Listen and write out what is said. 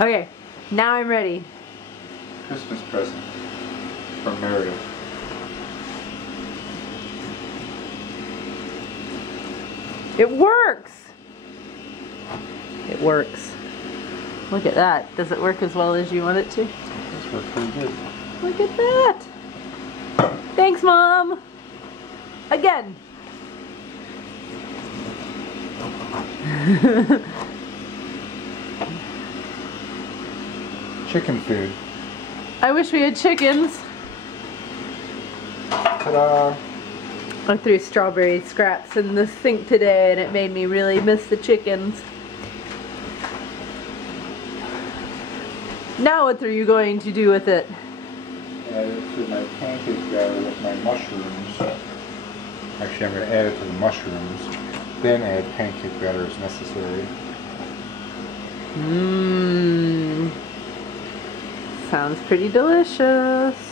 Okay, now I'm ready. Christmas present from Meredith. It works! It works. Look at that. Does it work as well as you want it to? This works pretty good. Look at that! Thanks, Mom! Again! Chicken food. I wish we had chickens. Ta-da! I threw strawberry scraps in the sink today and it made me really miss the chickens. Now what are you going to do with it? Add it to my pancake batter with my mushrooms. Actually, I'm going to add it to the mushrooms, then add pancake batter as necessary. Mmm. Sounds pretty delicious.